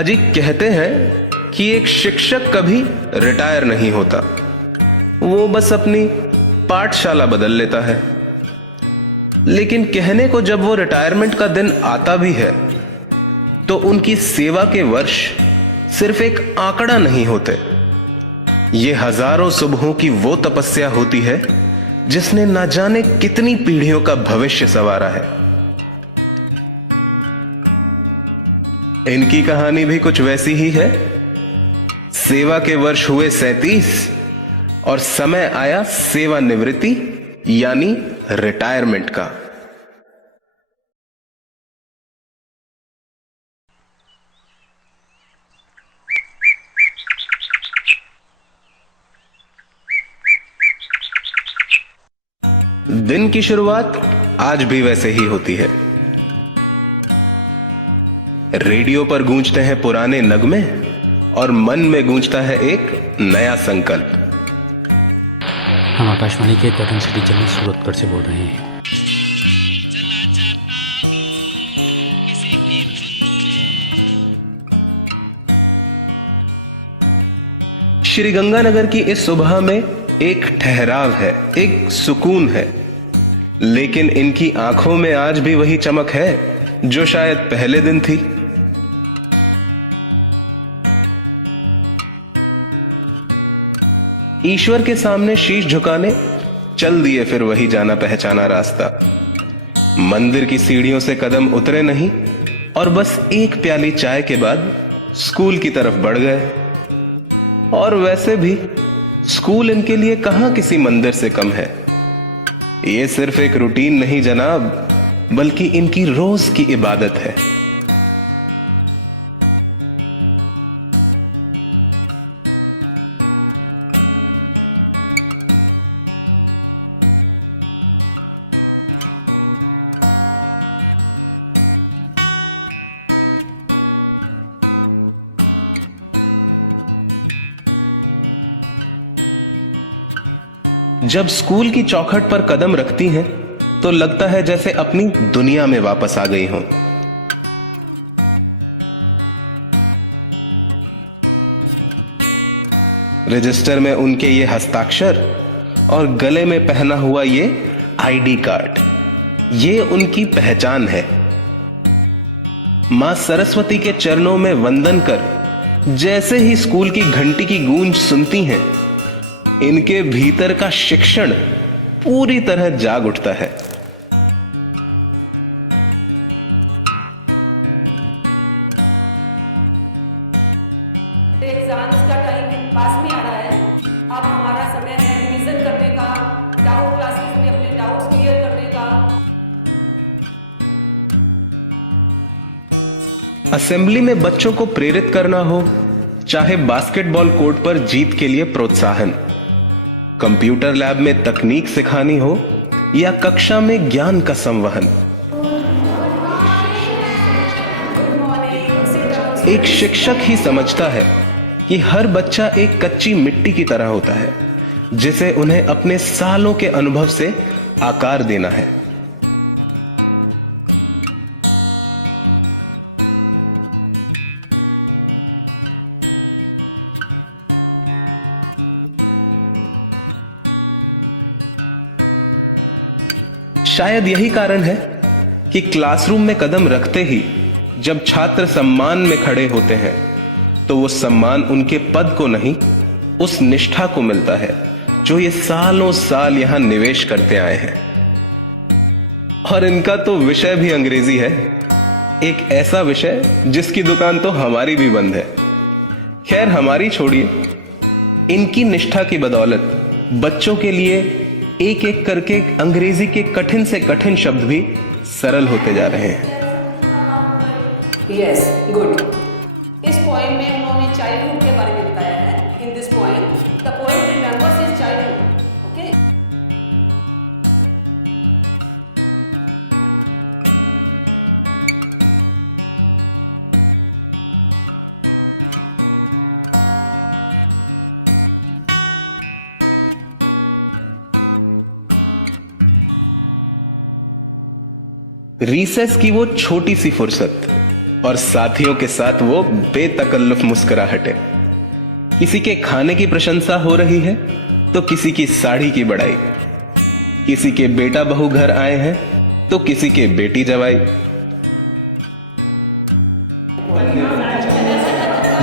अजी कहते हैं कि एक शिक्षक कभी रिटायर नहीं होता, वो बस अपनी पाठशाला बदल लेता है। लेकिन कहने को जब वो रिटायरमेंट का दिन आता भी है तो उनकी सेवा के वर्ष सिर्फ एक आंकड़ा नहीं होते। ये हजारों सुबहों की वो तपस्या होती है जिसने ना जाने कितनी पीढ़ियों का भविष्य संवारा है। इनकी कहानी भी कुछ वैसी ही है। सेवा के वर्ष हुए 37 और समय आया सेवानिवृत्ति यानी रिटायरमेंट का। दिन की शुरुआत आज भी वैसे ही होती है। रेडियो पर गूंजते हैं पुराने नगमे और मन में गूंजता है एक नया संकल्प। हम आकाशवाणी के कॉटन सिटी चैनल सूरतगढ़ से बोल रहे हैं। श्री गंगानगर की इस सुबह में एक ठहराव है, एक सुकून है, लेकिन इनकी आंखों में आज भी वही चमक है जो शायद पहले दिन थी। ईश्वर के सामने शीश झुकाने चल दिए फिर वही जाना पहचाना रास्ता। मंदिर की सीढ़ियों से कदम उतरे नहीं और बस एक प्याली चाय के बाद स्कूल की तरफ बढ़ गए। और वैसे भी स्कूल इनके लिए कहां किसी मंदिर से कम है। ये सिर्फ एक रूटीन नहीं जनाब, बल्कि इनकी रोज की इबादत है। जब स्कूल की चौखट पर कदम रखती हैं तो लगता है जैसे अपनी दुनिया में वापस आ गई हों। रजिस्टर में उनके ये हस्ताक्षर और गले में पहना हुआ ये आईडी कार्ड, ये उनकी पहचान है। मां सरस्वती के चरणों में वंदन कर जैसे ही स्कूल की घंटी की गूंज सुनती हैं, इनके भीतर का शिक्षण पूरी तरह जाग उठता है। एग्जाम्स का टाइम पास में आ रहा है। अब हमारा समय है रिवीजन करने का, डाउट क्लासेस में अपने डाउट्स क्लियर करने का। असेंबली में बच्चों को प्रेरित करना हो, चाहे बास्केटबॉल कोर्ट पर जीत के लिए प्रोत्साहन, कंप्यूटर लैब में तकनीक सिखानी हो या कक्षा में ज्ञान का संवहन, एक शिक्षक ही समझता है कि हर बच्चा एक कच्ची मिट्टी की तरह होता है जिसे उन्हें अपने सालों के अनुभव से आकार देना है। शायद यही कारण है कि क्लासरूम में कदम रखते ही जब छात्र सम्मान में खड़े होते हैं तो वो सम्मान उनके पद को नहीं, उस निष्ठा को मिलता है जो ये सालों साल यहां निवेश करते आए हैं। और इनका तो विषय भी अंग्रेजी है, एक ऐसा विषय जिसकी दुकान तो हमारी भी बंद है। खैर हमारी छोड़िए, इनकी निष्ठा की बदौलत बच्चों के लिए एक एक करके अंग्रेजी के कठिन से कठिन शब्द भी सरल होते जा रहे हैं। Yes, good. इस पोएम में उन्होंने चाइल्डहुड के बारे में बताया है। In this poem the poet remembers his childhood. Okay, recess की वो छोटी सी फुर्सत, और साथियों के साथ वो बेतकल्लुफ मुस्कुराहटे। किसी के खाने की प्रशंसा हो रही है तो किसी की साड़ी की बड़ाई, किसी के बेटा बहू घर आए हैं तो किसी के बेटी जवाई।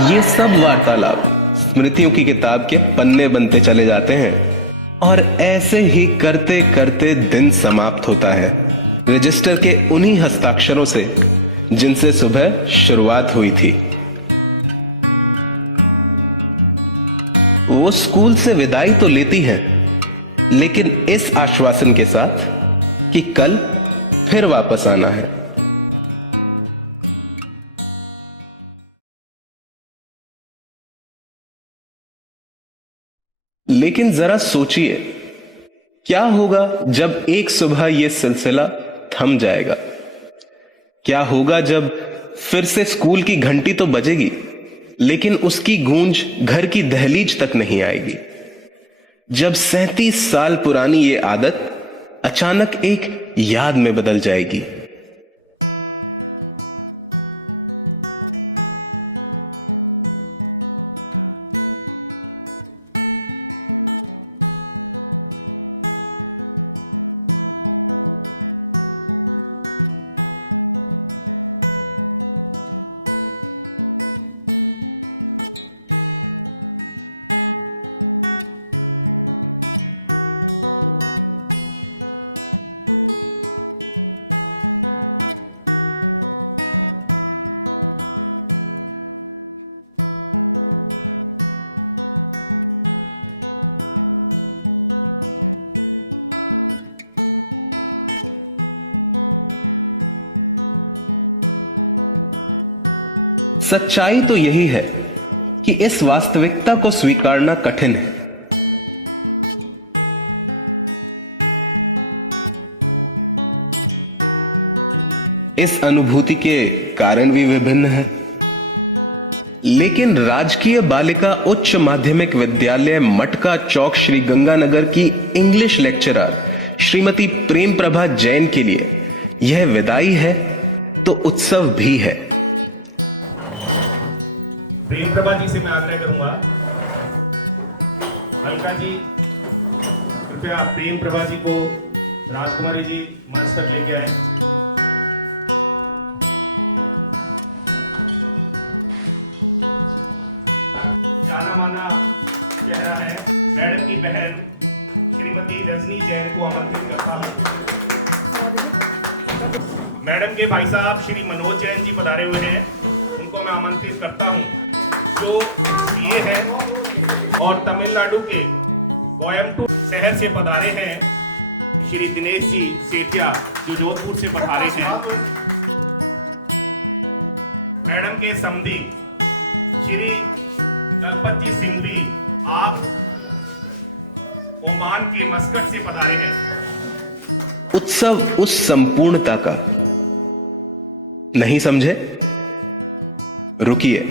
ये सब वार्तालाप स्मृतियों की किताब के पन्ने बनते चले जाते हैं और ऐसे ही करते करते दिन समाप्त होता है रजिस्टर के उन्हीं हस्ताक्षरों से जिनसे सुबह शुरुआत हुई थी। वो स्कूल से विदाई तो लेती है, लेकिन इस आश्वासन के साथ कि कल फिर वापस आना है। लेकिन जरा सोचिए, क्या होगा जब एक सुबह यह सिलसिला थम जाएगा? क्या होगा जब फिर से स्कूल की घंटी तो बजेगी, लेकिन उसकी गूंज घर की दहलीज तक नहीं आएगी? जब 37 साल पुरानी ये आदत अचानक एक याद में बदल जाएगी। सच्चाई तो यही है कि इस वास्तविकता को स्वीकारना कठिन है। इस अनुभूति के कारण भी विभिन्न है, लेकिन राजकीय बालिका उच्च माध्यमिक विद्यालय मटका चौक श्री गंगानगर की इंग्लिश लेक्चरर श्रीमती प्रेम प्रभा जैन के लिए यह विदाई है तो उत्सव भी है। प्रेम प्रभा जी से मैं आग्रह करूंगा, अलका जी कृपया प्रेम प्रभा जी को राजकुमारी जी मंच तक लेके आए। जाना माना चेहरा है मैडम की बहन श्रीमती रजनी जैन को आमंत्रित करता हूं। मैडम के भाई साहब श्री मनोज जैन जी पधारे हुए हैं, उनको मैं आमंत्रित करता हूं, जो ये है, और तमिलनाडु के कोयम्बटूर शहर से पधारे हैं श्री दिनेश जी सेठिया, जो जोधपुर से पधारे हैं। मैडम के समधी श्री दलपत जी सिंघवी, आप ओमान के मस्कट से पधारे हैं। उत्सव उस संपूर्णता का नहीं समझे? रुकिए,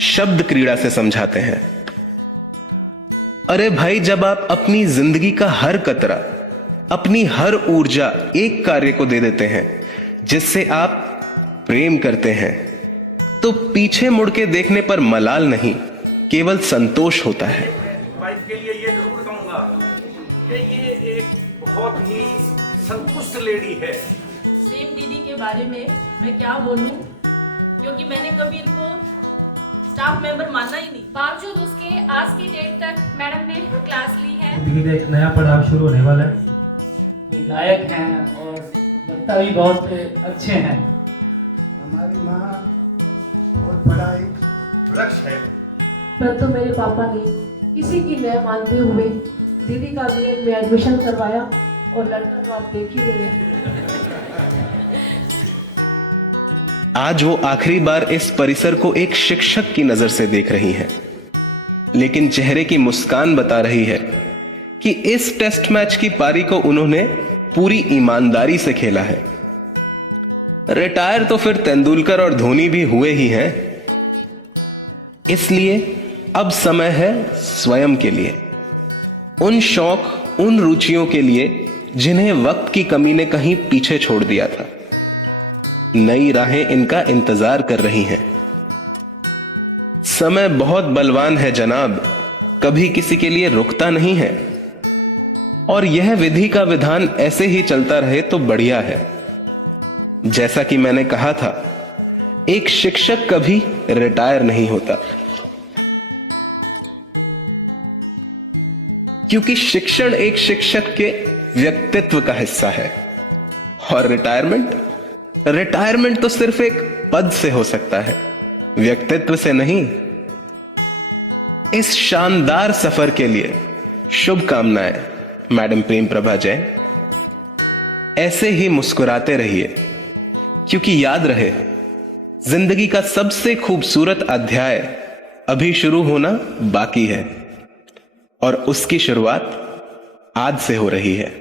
शब्द क्रीड़ा से समझाते हैं। अरे भाई, जब आप अपनी जिंदगी का हर कतरा, अपनी हर ऊर्जा एक कार्य को दे देते हैं जिससे आप प्रेम करते हैं, तो पीछे मुड़ के देखने पर मलाल नहीं, केवल संतोष होता है। वाइफ के लिए ये जरूर कहूंगा कि ये एक बहुत ही संतुष्ट लेडी है। प्रेम दीदी के बारे में मैं क्या बोलूं, क्योंकि मैंने कभी इनको स्टाफ मेंबर माना ही नहीं। बावजूद उसके आज की डेट तक मैडम ने क्लास ली है। जिंदगी में एक नया पड़ाव शुरू होने वाला है। विधायक हैं और वक्ता भी बहुत अच्छे हैं। हमारी माँ बहुत बड़ा एक वृक्ष है। परंतु मेरे पापा ने किसी की न मानते हुए दीदी का बीएड में एडमिशन करवाया और लड़का तो आप देख ही रहे हैं। आज वो आखिरी बार इस परिसर को एक शिक्षक की नजर से देख रही हैं, लेकिन चेहरे की मुस्कान बता रही है कि इस टेस्ट मैच की पारी को उन्होंने पूरी ईमानदारी से खेला है। रिटायर तो फिर तेंदुलकर और धोनी भी हुए ही हैं, इसलिए अब समय है स्वयं के लिए, उन शौक, उन रुचियों के लिए जिन्हें वक्त की कमी ने कहीं पीछे छोड़ दिया था। नई राहें इनका इंतजार कर रही हैं। समय बहुत बलवान है जनाब, कभी किसी के लिए रुकता नहीं है, और यह विधि का विधान ऐसे ही चलता रहे तो बढ़िया है। जैसा कि मैंने कहा था, एक शिक्षक कभी रिटायर नहीं होता, क्योंकि शिक्षण एक शिक्षक के व्यक्तित्व का हिस्सा है। और रिटायरमेंट तो सिर्फ एक पद से हो सकता है, व्यक्तित्व से नहीं। इस शानदार सफर के लिए शुभकामनाएं मैडम प्रेम प्रभा जैन। ऐसे ही मुस्कुराते रहिए, क्योंकि याद रहे, जिंदगी का सबसे खूबसूरत अध्याय अभी शुरू होना बाकी है, और उसकी शुरुआत आज से हो रही है।